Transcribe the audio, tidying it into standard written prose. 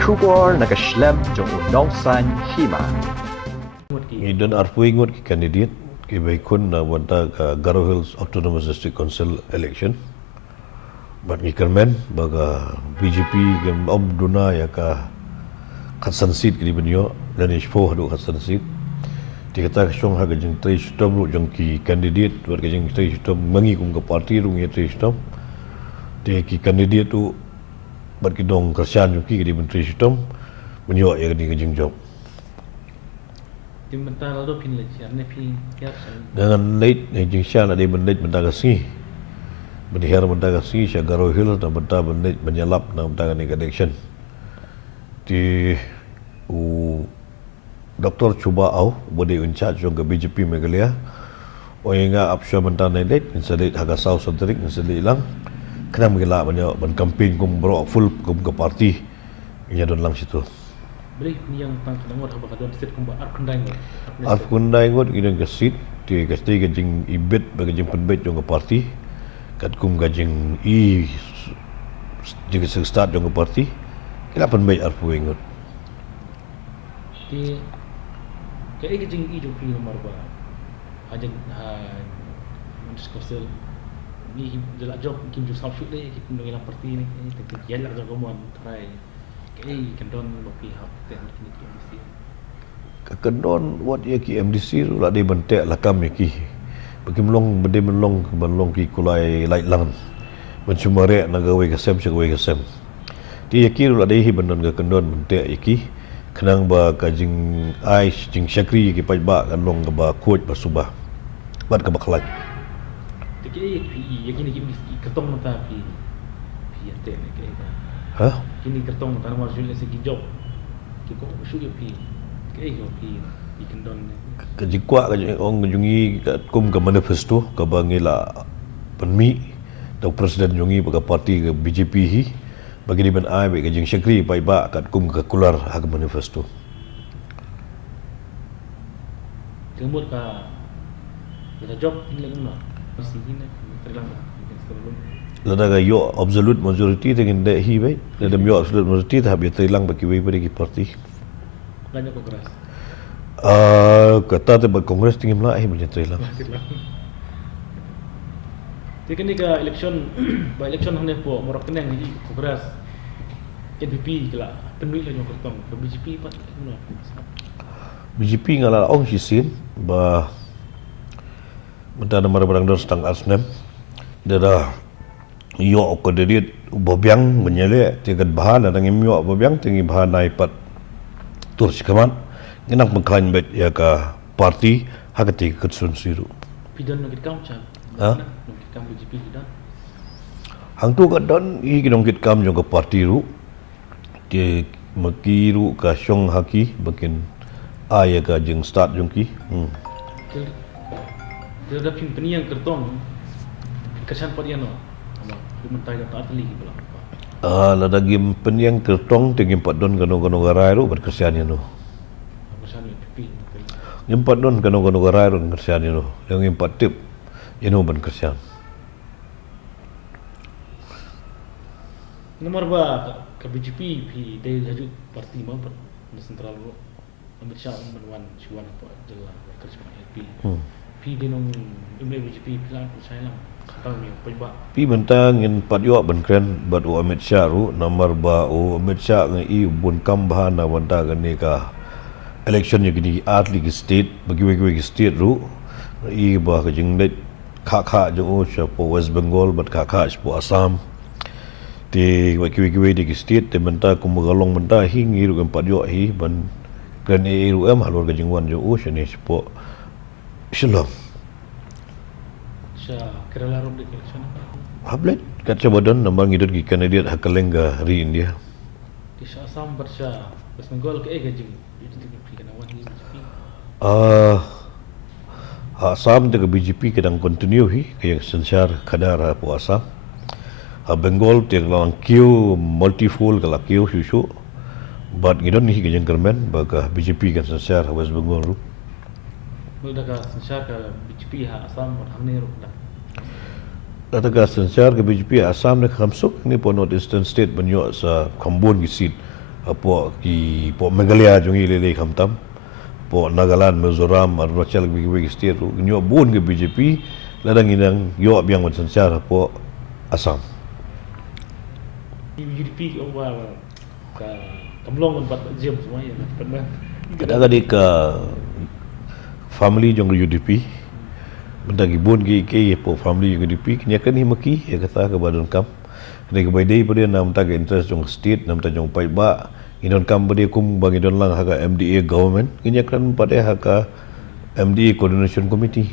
出国那个 Schlemm 就农山起嘛。Idan arpui ngot ki candidate ki baikun na wanta Garo Hills Autonomous District Council election. Bat ni kermen baga BJP gam om duna ya ka khatsan seat ki benyo dan ispo hadu khatsan seat. Ti kata syong ha gajing tri stom ru jong ki candidate wat gajing tri stom mangi kum ka parti rung ya tri stom. Ti ki candidate tu bat ki dong kersian jong ki di menteri stom benyo ya ni gajing job. Mentara lo pin leci, arne pin kiar Dengan late yang jingsian ada bendit mentagasi, bendihar mentagasi sya Garo Hill dan bendit menyelap dalam tangan election. Di Doktor cuba au bodi in charge jong ke BJP Meghalaya. Oinga apsya mentan late insalit haga sau sentrik insalit lang. Kena mengelak banyak campaign kum bro full kum ke parti. Inya don lang situ. Beri ni yang tang kadang orang bakal set kumba arkundai ngot. Arkundai ngot gidang ke seat di kasti gajing ibet bagajing penbet jong ke parti. Kat kum gajing jika start jong ke parti. Kena penbet arpu ngot. Di kayak jing jo pi nomor ba. Ajeng diskusi ni jelak job kim jo sab shoot le kita ngilang parti ni tak yalak jo komon try. Kendon bopi hak teknik MDC. Kendon wat ya ki MDC la de bentek lakam ya ki. Bagi melong bede melong ki kulai light lang. Mencumare nagawe kesem cagawe kesem. Ti ya ki la de hi benon ke kendon bentek ya ki. Kenang ba kajing ais jing syakri ki pajba kanlong ke ba kuat ba subah. Bat ke baklat. Ti ya ki ni ketong mata pi teknik ke. Ha? Kini kertong tanah marjul segi job. Kiko usul pi. Kei pi kendon ni. Kajing kuat kajing ong jungi kum ke manifesto ke bangila penmi atau presiden jungi bagi parti ke BJP hi bagi di ben ai bagi kajing syakri pai ba kat kum ke keluar hak manifesto. Kemur ka kita job ini lagi no. Mesti ini terlang. Lada yo absolute majority dengan dek hi baik. Lada yo absolute majority dah biar terhilang bagi we bagi parti. Banyak kongres. Kata tu bagi kongres tinggi melai banyak terhilang. Jadi ni ke election, by election hanya po morak kenang ni kongres. NPP kela penuh lah yang kertong. BJP pat mana? BJP ngala ong sisin bah mentana mara barang dor stang asnem. Dah yo ko dedit bobyang menyele tigat bahan ada ngimyo bobyang tinggi bahan naipat tur sikaman ngenak mengkain bet ya ka parti hakati ketsun siru Pidan nak kam cak. Ha? Nak kam BJP pidan. Hang tu kadon i kinong kit kam jong ka parti ru ti makiru ka syong haki bakin aya ka jeng start jong ki Dia dah peniang kertong kesan pot yang no. Mentai tak atli pula. Lada game penyang kertong tinggi 4 don kano garai ru berkesian no. Kesan pipi. Yang 4 don kano garai ru berkesian no. Yang 4 tip ino berkesian. Nomor ba ke BJP pi dia haju parti mau per sentral ru. Ambil syah menwan syuan apa jelah kerja LP. Pi dia nong BJP plan saya lah. Pi mentang in patyo benkren bat o Amit Shah ru nomor ba o Amit Shah ngi bun kam bahana wanta gani ka election ni gini atli state bagi state ru i ba ka jinglet kha jo sha po West Bengal bat kha po Assam ti bagi di state te menta kumagalong menta hingi ru kan patyo hi ban kan e ru am halor ka jingwan jo o shani po Shalom Kerala rob di election. Hablet kat Sabadon nombor ngidut ki kandidat hakalengga hari India. Di Assam bersya West Bengal ke gajing. Itu kena wan ni BJP. Assam te BJP kadang continue hi kaya sensar kadara po Assam. Bengal te lang kiu multifold kala kiu susu. But ngidut ni kajang kermen baga BJP kan sensar West Bengal ru. Mudah ka sensar ka BJP Assam hamne ru dah. Dataga sensar ke BJP Assam ni khamsuk ni po North Eastern State banyo sa Khambon gisit po ki po Meghalaya jong ilele kamtam po Nagaland, Mizoram, Arunachal bagi state ru nyo bun ke BJP ladang inang yo biang macam cara po Assam. UDP ke apa ke kamlong tempat jam semua ya pernah Kadang-kadang ke family jong UDP benda gibun ke po family jong UDP kenya kan himaki ya kata ke badon kam kena ke baidai pada nam ta ke interest jong state nam ta jong pai ba inon kam pada kum bagi don lang haka MDA government kenya kan pada haka MDA coordination committee